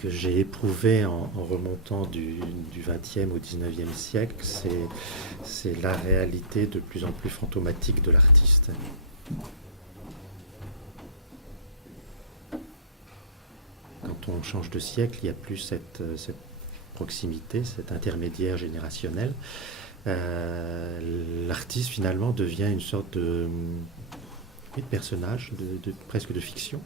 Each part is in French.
que j'ai éprouvé en remontant du XXe au XIXe siècle, c'est la réalité de plus en plus fantomatique de l'artiste. Quand on change de siècle, il n'y a plus cette proximité, cet intermédiaire générationnel. L'artiste finalement devient une sorte oui, de personnage, presque de fiction.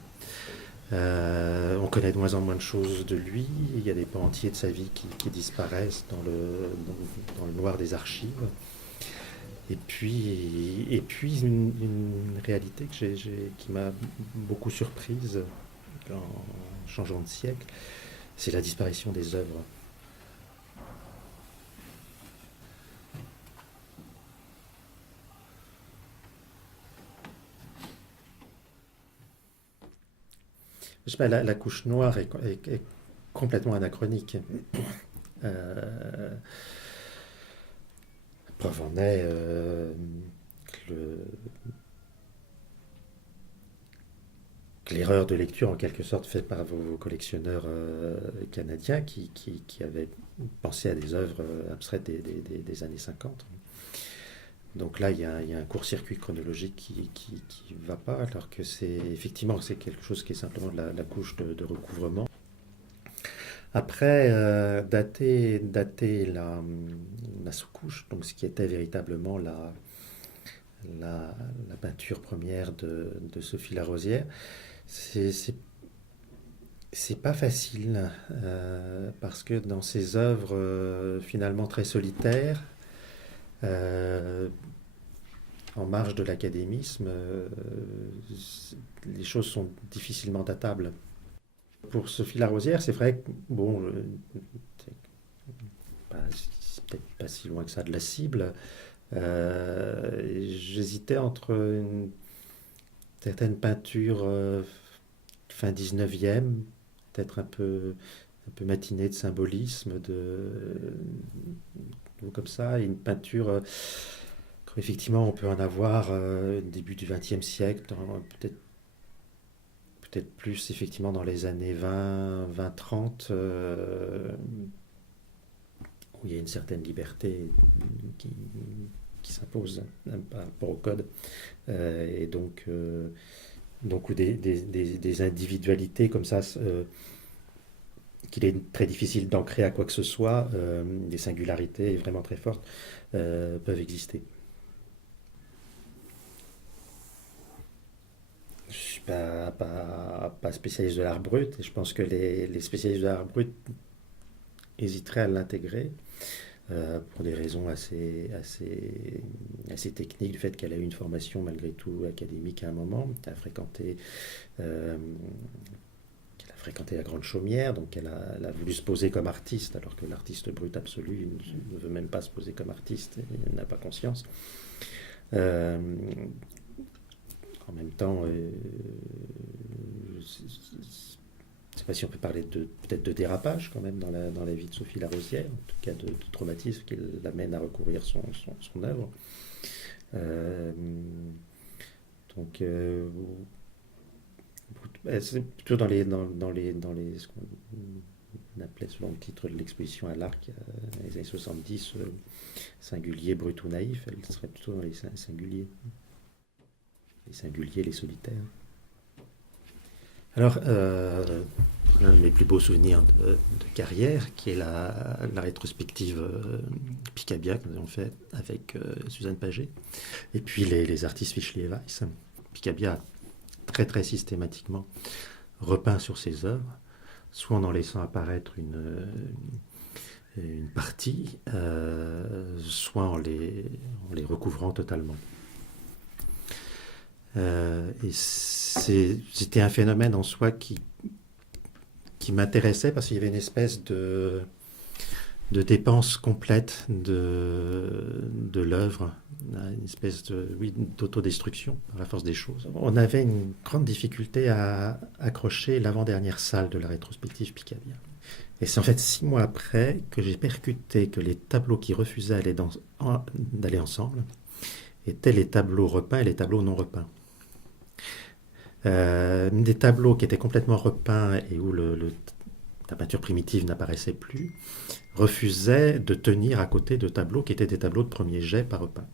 On connaît de moins en moins de choses de lui. Il y a des pans entiers de sa vie qui disparaissent dans le noir des archives. Et puis une réalité qui m'a beaucoup surprise en changeant de siècle, c'est la disparition des œuvres. Je sais pas, la couche noire est complètement anachronique. Euh, Preuve en est que l'erreur de lecture, en quelque sorte, faite par vos collectionneurs canadiens qui avaient pensé à des œuvres abstraites des années 50. Donc là, il y a un court-circuit chronologique qui va pas, alors que c'est quelque chose qui est simplement de la couche de recouvrement. Après, dater la sous-couche, donc ce qui était véritablement la peinture première de Sophie Larosière, c'est c'est- c'est pas facile, parce que dans ses œuvres finalement très solitaires, euh, en marge de l'académisme, les choses sont difficilement datables. Pour Sophie Larosière, c'est vrai que, bon, c'est peut-être pas si loin que ça de la cible. J'hésitais entre une certaine peinture fin 19e, peut-être un peu matinée de symbolisme, comme ça, et une peinture, effectivement, on peut en avoir début du XXe siècle, peut-être plus effectivement dans les années 20-30, où il y a une certaine liberté qui, qui s'impose par rapport au code, et donc où des individualités comme ça, qu'il est très difficile d'ancrer à quoi que ce soit, des singularités vraiment très fortes peuvent exister. Je ne suis pas spécialiste de l'art brut, et je pense que les spécialistes de l'art brut hésiteraient à l'intégrer, pour des raisons assez techniques, du fait qu'elle a eu une formation malgré tout académique à un moment, euh, qu'elle a fréquenté la Grande Chaumière, donc elle a voulu se poser comme artiste, alors que l'artiste brut absolu ne veut même pas se poser comme artiste, et n'a pas conscience. Euh, En même temps, je ne sais pas si on peut parler peut-être de dérapage quand même dans la vie de Sophie Larosière, en tout cas de traumatisme qui l'amène à recouvrir son œuvre. Euh, donc, c'est plutôt dans les ce qu'on appelait selon le titre de l'exposition à l'Arc, dans les années 70, singulier, brut ou naïf. Elle serait plutôt dans les singuliers. Les singuliers, les solitaires. Alors, l'un de mes plus beaux souvenirs de carrière, qui est la rétrospective Picabia que nous avons fait avec Suzanne Paget, et puis les artistes Fischli et Weiss. Picabia a très très systématiquement repeint sur ses œuvres, soit en laissant apparaître une partie, soit en les recouvrant totalement. Et c'était un phénomène en soi qui m'intéressait, parce qu'il y avait une espèce de dépense complète de l'œuvre, une espèce oui, d'autodestruction par la force des choses. On avait une grande difficulté à accrocher l'avant-dernière salle de la rétrospective Picabia. Et c'est en fait 6 mois après que j'ai percuté que les tableaux qui refusaient d'aller ensemble étaient les tableaux repeints et les tableaux non repeints. Des tableaux qui étaient complètement repeints et où la peinture primitive n'apparaissait plus, refusait de tenir à côté de tableaux qui étaient des tableaux de premier jet pas repeints.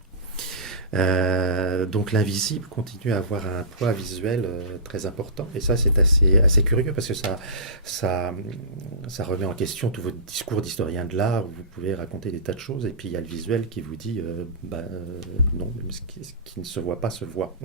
Donc l'invisible continue à avoir un poids visuel très important. Et ça, c'est assez curieux parce que ça remet en question tout votre discours d'historien de l'art où vous pouvez raconter des tas de choses. Et puis il y a le visuel qui vous dit non, ce qui ne se voit pas se voit.